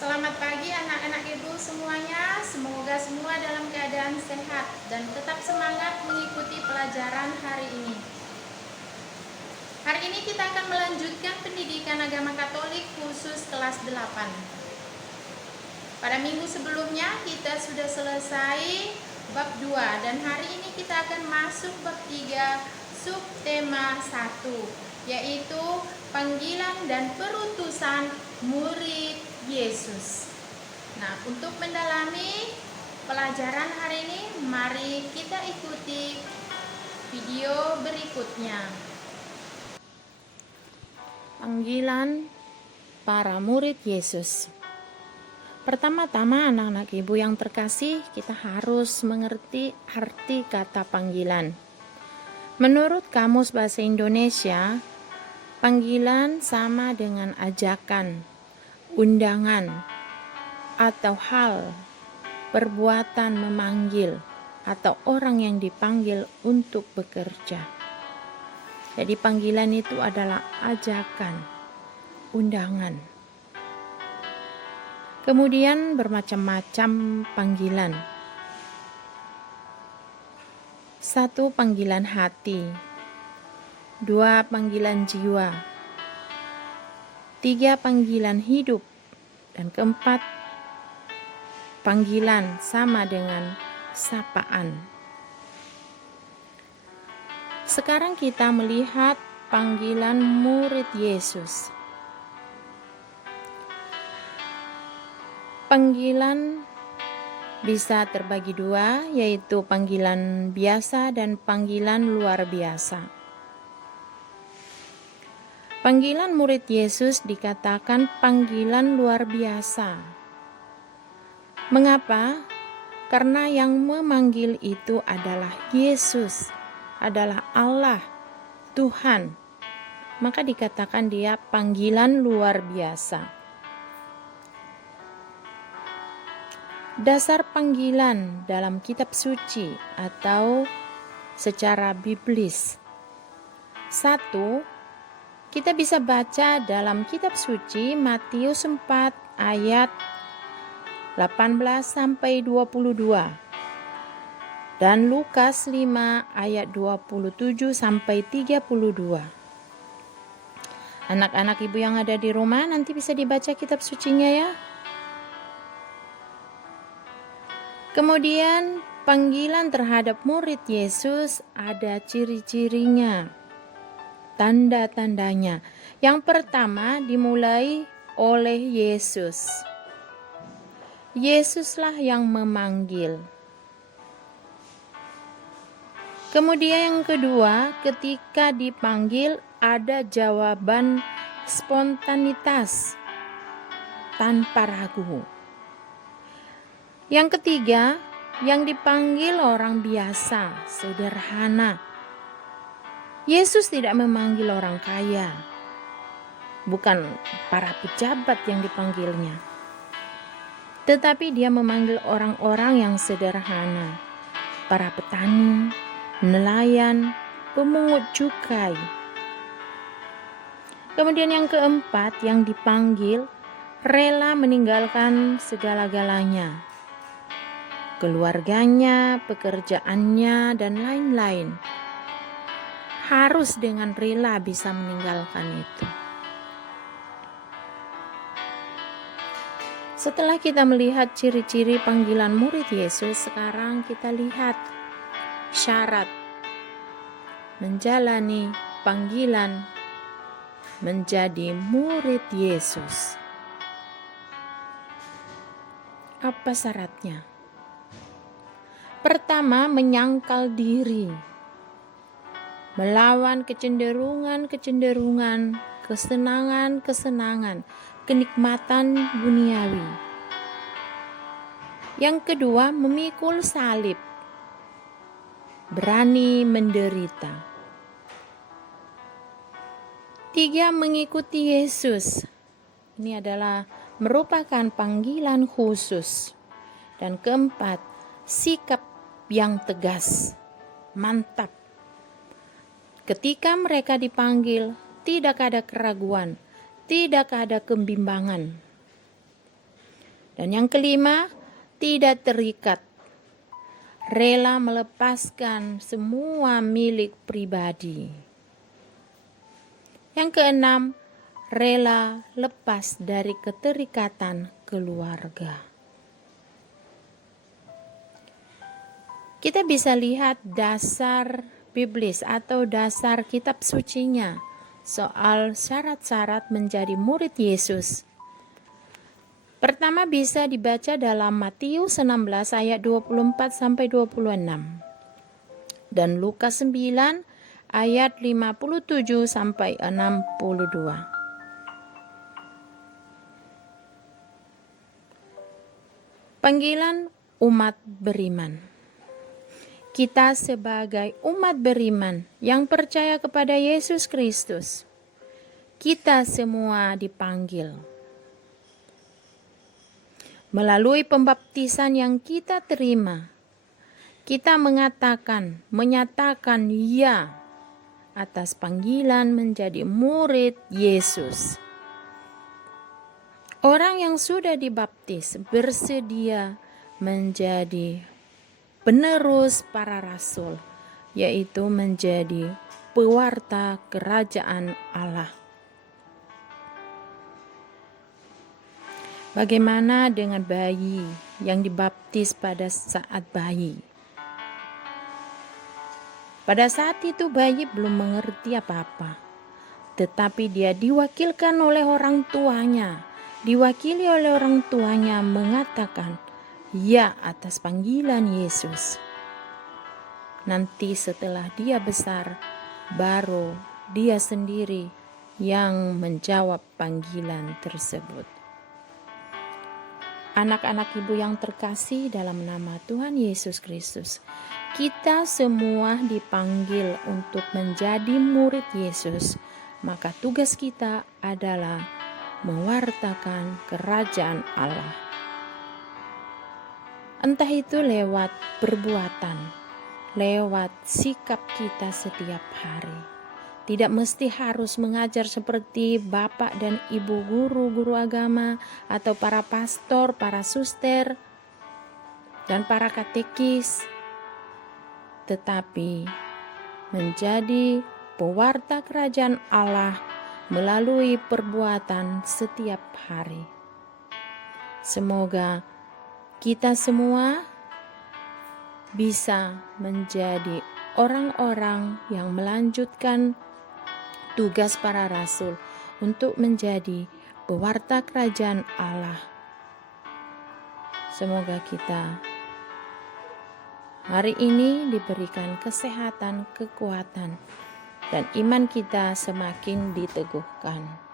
Selamat pagi anak-anak ibu semuanya. Semoga semua dalam keadaan sehat dan tetap semangat mengikuti pelajaran hari ini. Hari ini kita akan melanjutkan pendidikan agama Katolik khusus kelas 8. Pada minggu sebelumnya kita sudah selesai bab 2 dan hari ini kita akan masuk bab 3 subtema 1, yaitu panggilan dan perutusan murid Yesus. Nah, untuk mendalami pelajaran hari ini, mari kita ikuti video berikutnya. Panggilan para murid Yesus. Pertama-tama anak-anak ibu yang terkasih, kita harus mengerti arti kata panggilan. Menurut Kamus Bahasa Indonesia, panggilan sama dengan ajakan, undangan, atau hal, perbuatan memanggil, atau orang yang dipanggil untuk bekerja. Jadi panggilan itu adalah ajakan, undangan. Kemudian bermacam-macam panggilan. 1. Panggilan hati. 2. Panggilan jiwa. 3. Panggilan hidup. Dan keempat, panggilan sama dengan sapaan. Sekarang kita melihat panggilan murid Yesus. Panggilan bisa terbagi dua, yaitu panggilan biasa dan panggilan luar biasa. Panggilan murid Yesus dikatakan panggilan luar biasa. Mengapa? Karena yang memanggil itu adalah Yesus, adalah Allah, Tuhan. Maka dikatakan dia panggilan luar biasa. Dasar panggilan dalam kitab suci atau secara biblis. 1. Kita bisa baca dalam kitab suci Matius 4 ayat 18 sampai 22 dan Lukas 5 ayat 27 sampai 32. Anak-anak ibu yang ada di rumah nanti bisa dibaca kitab sucinya ya. Kemudian panggilan terhadap murid Yesus ada ciri-cirinya, tanda-tandanya. Yang pertama dimulai oleh Yesus. Yesuslah yang memanggil. Kemudian yang kedua, ketika dipanggil ada jawaban spontanitas tanpa ragu. Yang ketiga, yang dipanggil orang biasa, sederhana. Yesus tidak memanggil orang kaya, bukan para pejabat yang dipanggilnya, tetapi dia memanggil orang-orang yang sederhana, para petani, nelayan, pemungut cukai. Kemudian yang keempat, yang dipanggil rela meninggalkan segala-galanya, keluarganya, pekerjaannya, dan lain-lain. Harus dengan rela bisa meninggalkan itu. Setelah kita melihat ciri-ciri panggilan murid Yesus, sekarang kita lihat syarat menjalani panggilan menjadi murid Yesus. Apa syaratnya? Pertama, menyangkal diri, melawan kecenderungan-kecenderungan, kesenangan-kesenangan, kenikmatan duniawi. Yang kedua, memikul salib, berani menderita. 3, mengikuti Yesus. Ini adalah merupakan panggilan khusus. Dan keempat, sikap yang tegas, mantap. Ketika mereka dipanggil, tidak ada keraguan, tidak ada kebimbangan. Dan yang kelima, tidak terikat, rela melepaskan semua milik pribadi. Yang keenam, rela lepas dari keterikatan keluarga. Kita bisa lihat dasar biblis atau dasar kitab sucinya soal syarat-syarat menjadi murid Yesus. Pertama bisa dibaca dalam Matius 16 ayat 24 sampai 26 dan Lukas 9 ayat 57 sampai 62. Panggilan umat beriman. Kita sebagai umat beriman yang percaya kepada Yesus Kristus, kita semua dipanggil. Melalui pembaptisan yang kita terima, kita menyatakan ya atas panggilan menjadi murid Yesus. Orang yang sudah dibaptis bersedia menjadi penerus para rasul, yaitu menjadi pewarta kerajaan Allah. Bagaimana dengan bayi yang dibaptis pada saat bayi? Pada saat itu bayi belum mengerti apa-apa, tetapi dia diwakili oleh orang tuanya mengatakan ya atas panggilan Yesus. Nanti setelah dia besar, baru dia sendiri yang menjawab panggilan tersebut. Anak-anak ibu yang terkasih dalam nama Tuhan Yesus Kristus, kita semua dipanggil untuk menjadi murid Yesus. Maka tugas kita adalah mewartakan kerajaan Allah. Entah itu lewat perbuatan, lewat sikap kita setiap hari. Tidak mesti harus mengajar seperti bapak dan ibu guru agama atau para pastor, para suster, dan para katekis. Tetapi menjadi pewarta kerajaan Allah melalui perbuatan setiap hari. Semoga kita semua bisa menjadi orang-orang yang melanjutkan tugas para rasul untuk menjadi pewarta kerajaan Allah. Semoga kita hari ini diberikan kesehatan, kekuatan, dan iman kita semakin diteguhkan.